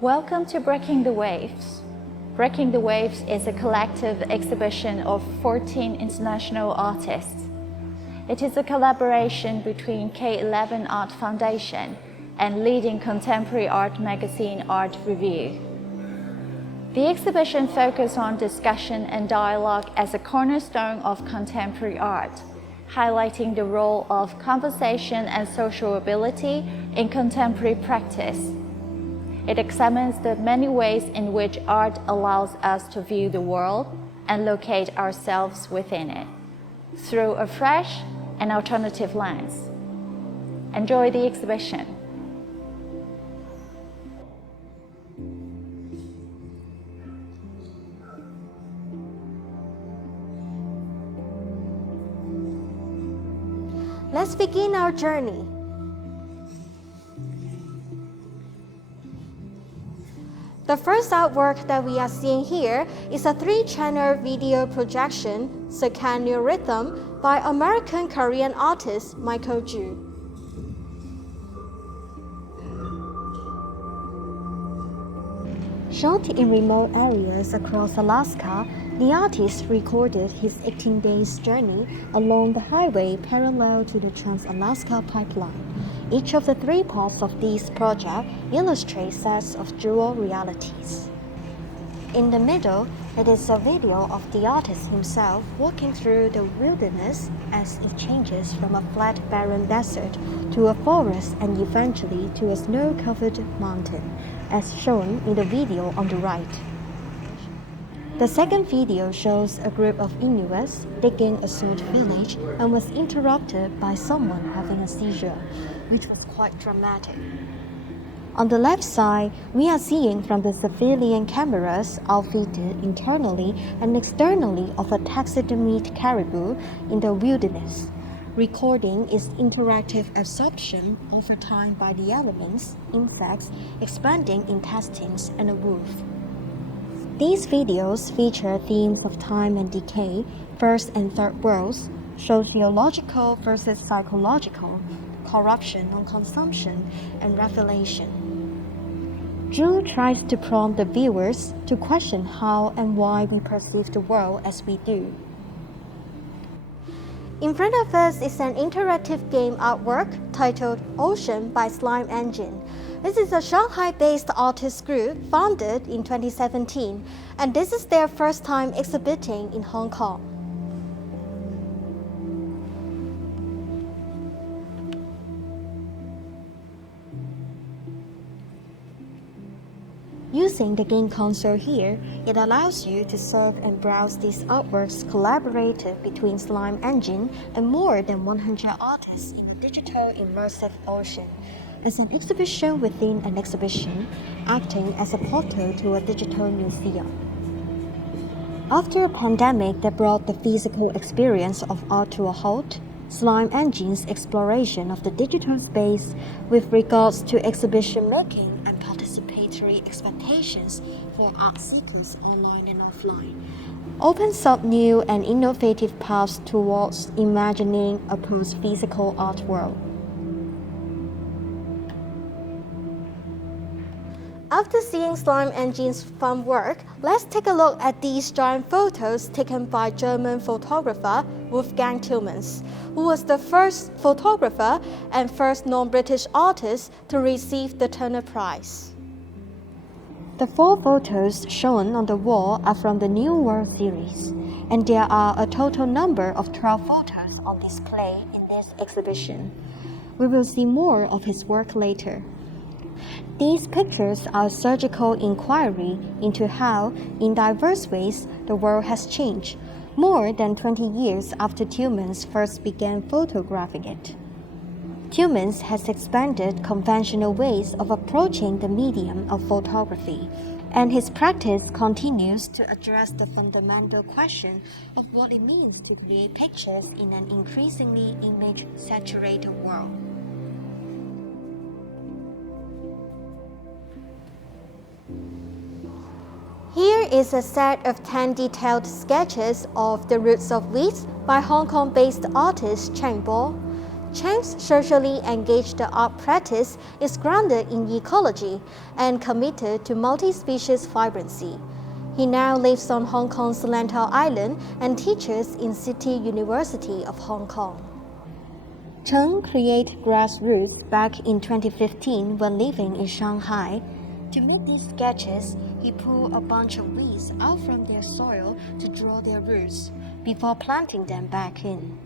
Welcome to Breaking the Waves. Breaking the Waves is a collective exhibition of 14 international artists. It is a collaboration between K11 Art Foundation and leading contemporary art magazine Art Review. The exhibition focuses on discussion and dialogue as a cornerstone of contemporary art, highlighting the role of conversation and sociability in contemporary practice. It examines the many ways in which art allows us to view the world and locate ourselves within it, through a fresh and alternative lens. Enjoy the exhibition. Let's begin our journey. The first artwork that we are seeing here is a 3-channel video projection, Circadian Rhythm, by American-Korean artist Michael Ju. Shot in remote areas across Alaska, the artist recorded his 18 days journey along the highway parallel to the Trans-Alaska Pipeline. Each of the 3 parts of this project illustrates sets of dual realities. In the middle, it is a video of the artist himself walking through the wilderness as it changes from a flat, barren desert to a forest and eventually to a snow-covered mountain, as shown in the video on the right. The second video shows a group of Inuits digging a salt village and was interrupted by someone having a seizure, which was quite dramatic. On the left side, we are seeing from the civilian cameras outfitted internally and externally of a taxidermied caribou in the wilderness, recording its interactive absorption over time by the elements, insects, expanding intestines, and a wolf. These videos feature themes of time and decay, first and third worlds, sociological versus psychological, corruption on consumption, and revelation. Ju tries to prompt the viewers to question how and why we perceive the world as we do. In front of us is an interactive game artwork titled Ocean by Slime Engine. This is a Shanghai-based artist group founded in 2017, and this is their first time exhibiting in Hong Kong. Using the game console here, it allows you to surf and browse these artworks collaborated between Slime Engine and more than 100 artists in a digital immersive ocean, as an exhibition within an exhibition, acting as a portal to a digital museum. After a pandemic that brought the physical experience of art to a halt, Slime Engine's exploration of the digital space with regards to exhibition making and participatory expectations for art seekers online and offline opens up new and innovative paths towards imagining a post-physical art world. After seeing Slime Engine's fun work, let's take a look at these giant photos taken by German photographer Wolfgang Tillmans, who was the first photographer and first non-British artist to receive the Turner Prize. The 4 photos shown on the wall are from the New World series, and there are a total number of 12 photos on display in this exhibition. We will see more of his work later. These pictures are a surgical inquiry into how, in diverse ways, the world has changed, more than 20 years after Tillmans first began photographing it. Tillmans has expanded conventional ways of approaching the medium of photography, and his practice continues to address the fundamental question of what it means to create pictures in an increasingly image-saturated world. Here is a set of 10 detailed sketches of the roots of wheat by Hong Kong-based artist Cheng Bo. Chang's socially engaged art practice is grounded in ecology and committed to multi-species vibrancy. He now lives on Hong Kong's Lantau Island and teaches in City University of Hong Kong. Cheng created grassroots back in 2015 when living in Shanghai. To make these sketches, he pulled a bunch of weeds out from their soil to draw their roots before planting them back in.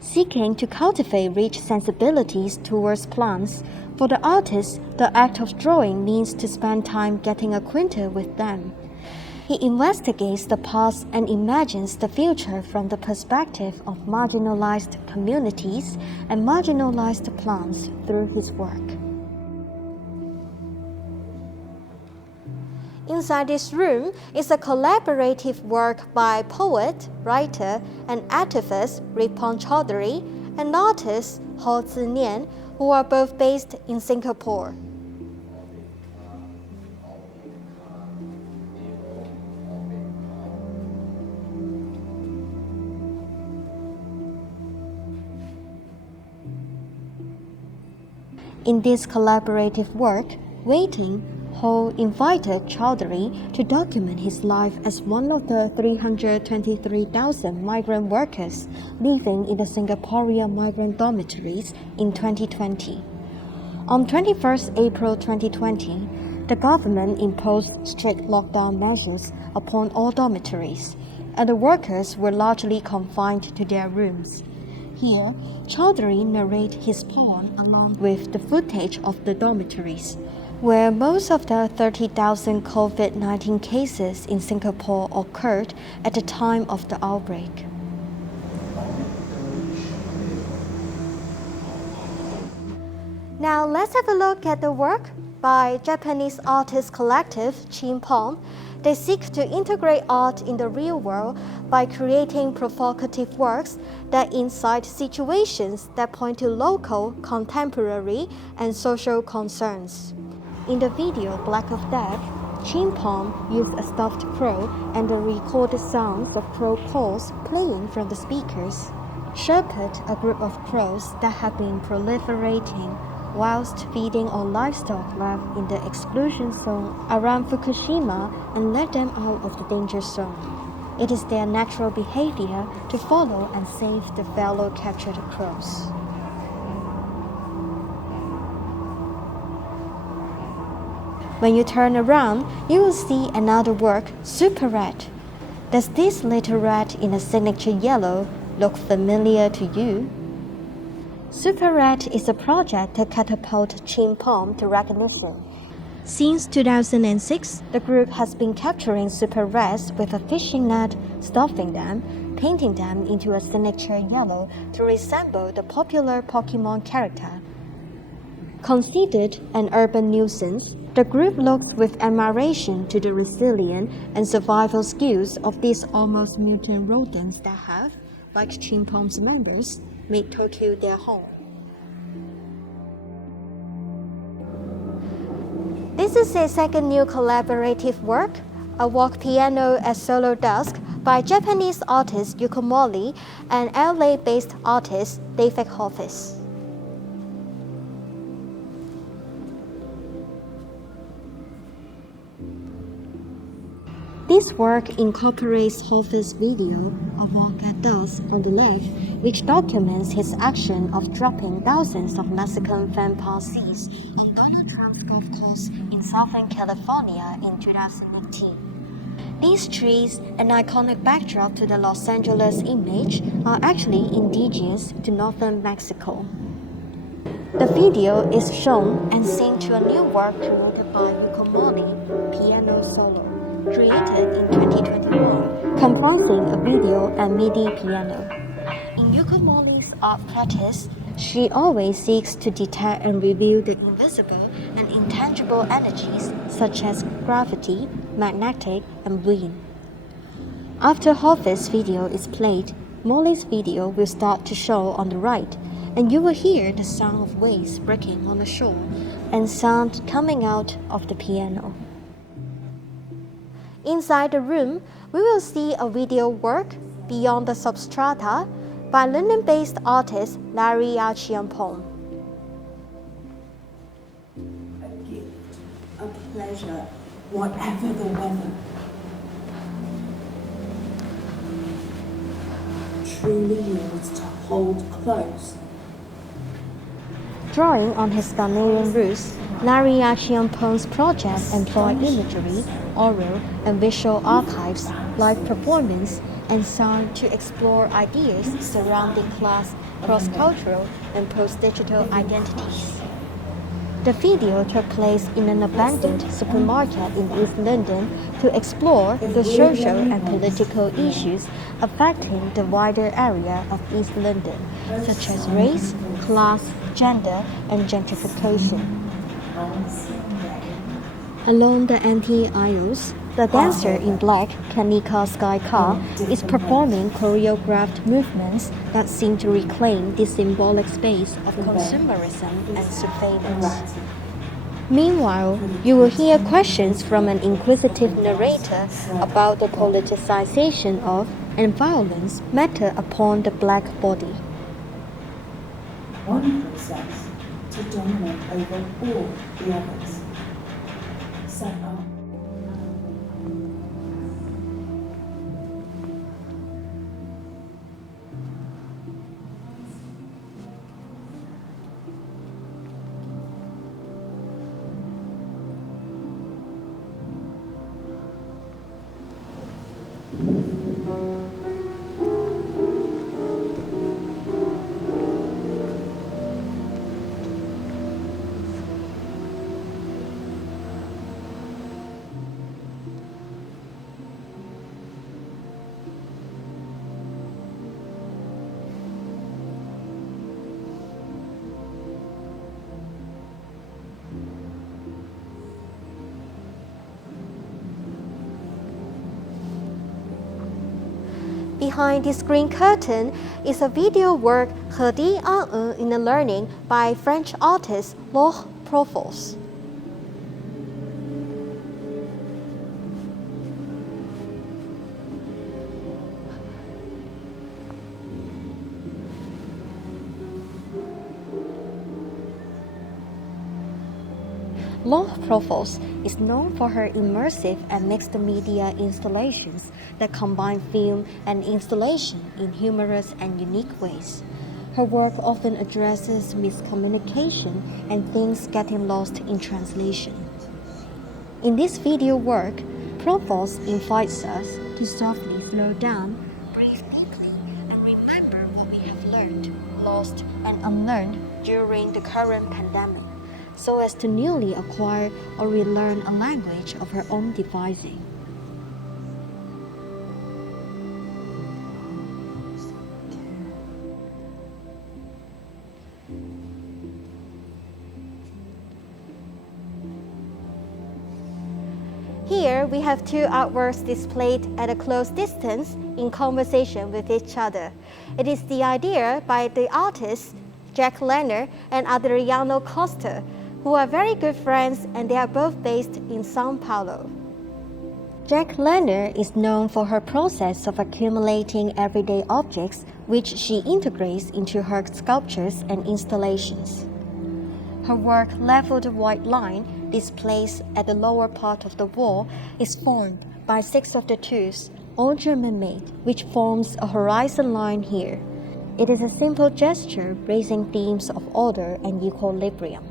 Seeking to cultivate rich sensibilities towards plants, for the artist, the act of drawing means to spend time getting acquainted with them. He investigates the past and imagines the future from the perspective of marginalized communities and marginalized plants through his work. Inside this room is a collaborative work by poet, writer, and activist 𝘉𝘳𝘦𝘢𝘬𝘪𝘯𝘨 and artist 𝘉𝘳𝘦𝘢𝘬𝘪𝑯𝑡, who are both based in Singapore. In this collaborative work, Waiting, Ho invited Chowdhury to document his life as one of the 323,000 migrant workers living in the Singaporean migrant dormitories in 2020. On 21st April 2020, the government imposed strict lockdown measures upon all dormitories, and the workers were largely confined to their rooms. Here, Chowdhury narrates his poem along with the footage of the dormitories, where most of the 30,000 COVID-19 cases in Singapore occurred at the time of the outbreak. Now let's have a look at the work by Japanese artist collective 𝘉𝘠𝘠. They seek to integrate art in the real world by creating provocative works that incite situations that point to local, contemporary, and social concerns. In the video Black of Death, 𝘉𝘠𝘠 used a stuffed crow and the recorded sounds of crow calls playing from the speakers. Shepherd, a group of crows that have been proliferating whilst feeding on livestock left in the exclusion zone around Fukushima and let them out of the danger zone. It is their natural behavior to follow and save the fellow captured crows. When you turn around, you will see another work, Super Red. Does this little red in a signature yellow look familiar to you? Super Red is a project that catapulted 𝘉𝘠𝘠 to recognition. Since 2006, the group has been capturing super reds with a fishing net, stuffing them, painting them into a signature yellow to resemble the popular Pokemon character. Considered an urban nuisance, the group looks with admiration to the resilient and survival skills of these almost mutant rodents that have, like 𝘉𝘠𝘠's members, made Tokyo their home. This is a second new collaborative work, a walk piano at solo dusk by Japanese artist Yuko Mori and LA-based artist David Hoffis. This work incorporates Hoffis' video, A Walk at Dusk, on the left, which documents his action of dropping thousands of Mexican vampire seeds on Donald Trump's golf course in Southern California in 2018. These trees, an iconic backdrop to the Los Angeles image, are actually indigenous to northern Mexico. The video is shown and synced to a new work created by Yuko Mori, Piano Solo, created in 2021, comprising a video and MIDI piano. In Yuko Mori's art practice, she always seeks to detect and reveal the invisible and intangible energies such as gravity, magnetic, and wind. After Hoffis' video is played, Mori's video will start to show on the right, and you will hear the sound of waves breaking on the shore and sound coming out of the piano. Inside the room, we will see a video work, Beyond the Substrata, by London-based artist 𝘉𝘳𝘬𝘬𝘀. A gift, a pleasure, whatever the weather. Truly yours to hold close. Drawing on his Ghanaian roots, 𝘉𝘳𝘬𝘬𝘀's projects employ imagery, oral and visual archives, live performance, and sound to explore ideas surrounding class, cross-cultural, and post-digital identities. The video took place in an abandoned supermarket in East London to explore the social and political issues affecting the wider area of East London, such as race, class, gender, and gentrification. Along the anti-aisles, the dancer in black, Kanika Sky is performing choreographed movements that seem to reclaim the symbolic space of consumerism and surveillance. Meanwhile, you will hear questions from an inquisitive narrator about the politicization of and violence meted upon the black body. One process to dominate over all the others. Set up. Behind this green curtain is a video work 𝘉𝘳𝘬𝘬𝘀 in the learning by French artist 𝘍𝘍𝑚𝑒. 𝘍𝘍𝑚𝑒 is known for her immersive and mixed media installations that combine film and installation in humorous and unique ways. Her work often addresses miscommunication and things getting lost in translation. In this video work, 𝘍𝘍𝑚𝑒 invites us to softly slow down, breathe deeply, and remember what we have learned, lost, and unlearned during the current pandemic, so as to newly acquire or relearn a language of her own devising. Here we have two artworks displayed at a close distance in conversation with each other. It is the idea by the artists Jack Lenner and Adriano Costa, who are very good friends, and they are both based in São Paulo. Jack Lenner is known for her process of accumulating everyday objects, which she integrates into her sculptures and installations. Her work Leveled White Line, displays at the lower part of the wall, is formed by 6 of the tools, all German-made, which forms a horizon line here. It is a simple gesture raising themes of order and equilibrium.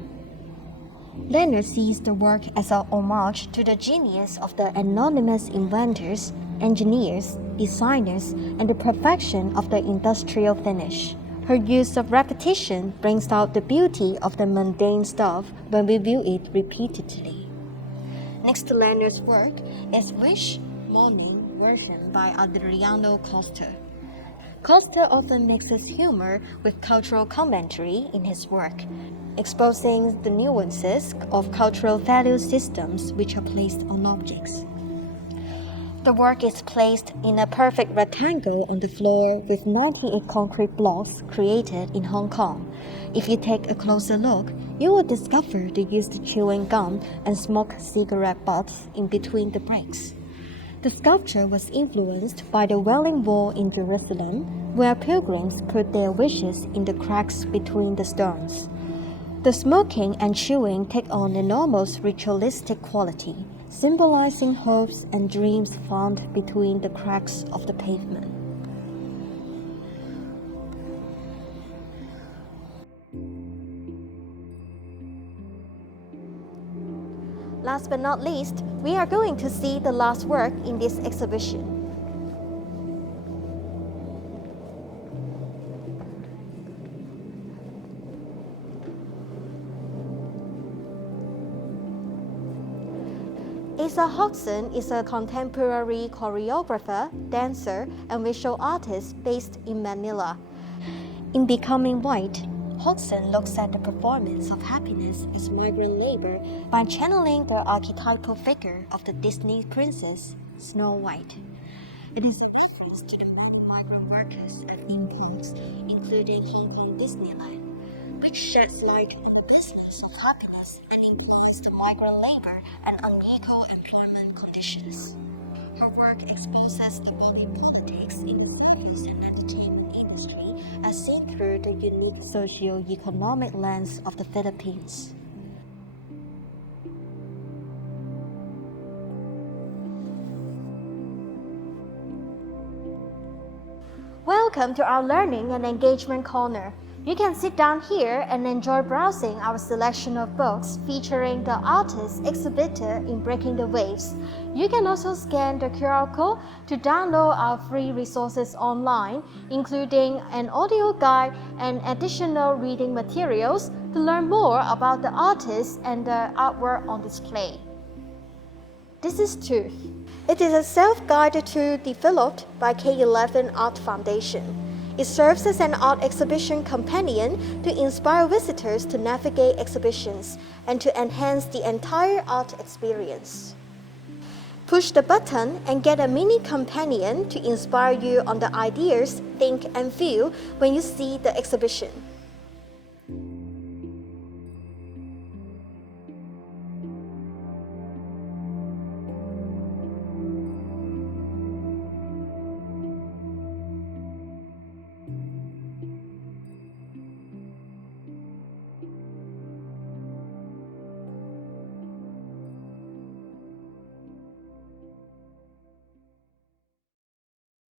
Lenner sees the work as an homage to the genius of the anonymous inventors, engineers, designers, and the perfection of the industrial finish. Her use of repetition brings out the beauty of the mundane stuff when we view it repeatedly. Next to Lenner's work is Wish Morning version by Adriano Costa. Costa often mixes humor with cultural commentary in his work, exposing the nuances of cultural value systems which are placed on objects. The work is placed in a perfect rectangle on the floor with 98 concrete blocks created in Hong Kong. If you take a closer look, you will discover the used chewing gum and smoke cigarette butts in between the bricks. The sculpture was influenced by the Wailing Wall in Jerusalem, where pilgrims put their wishes in the cracks between the stones. The smoking and chewing take on an almost ritualistic quality, symbolizing hopes and dreams found between the cracks of the pavement. Last but not least, we are going to see the last work in this exhibition. Asa Hodgson is a contemporary choreographer, dancer, and visual artist based in Manila. In Becoming White, Hodgson looks at the performance of happiness as migrant labor by channeling the archetypal figure of the Disney princess, Snow White. It is a reference to the modern migrant workers at theme parks, including Hong Disneyland, which sheds light on the business of happiness and implies the migrant labor and unequal employment conditions. Her work exposes the moving politics in the photos and entertainment industry as seen through the unique socio-economic lens of the Philippines. Welcome to our Learning and Engagement Corner. You can sit down here and enjoy browsing our selection of books featuring the artist exhibitor in Breaking the Waves. You can also scan the QR code to download our free resources online, including an audio guide and additional reading materials to learn more about the artists and the artwork on display. This is Tooth. It is a self-guided tool developed by K11 Art Foundation. It serves as an art exhibition companion to inspire visitors to navigate exhibitions and to enhance the entire art experience. Push the button and get a mini companion to inspire you on the ideas, think, and feel when you see the exhibition.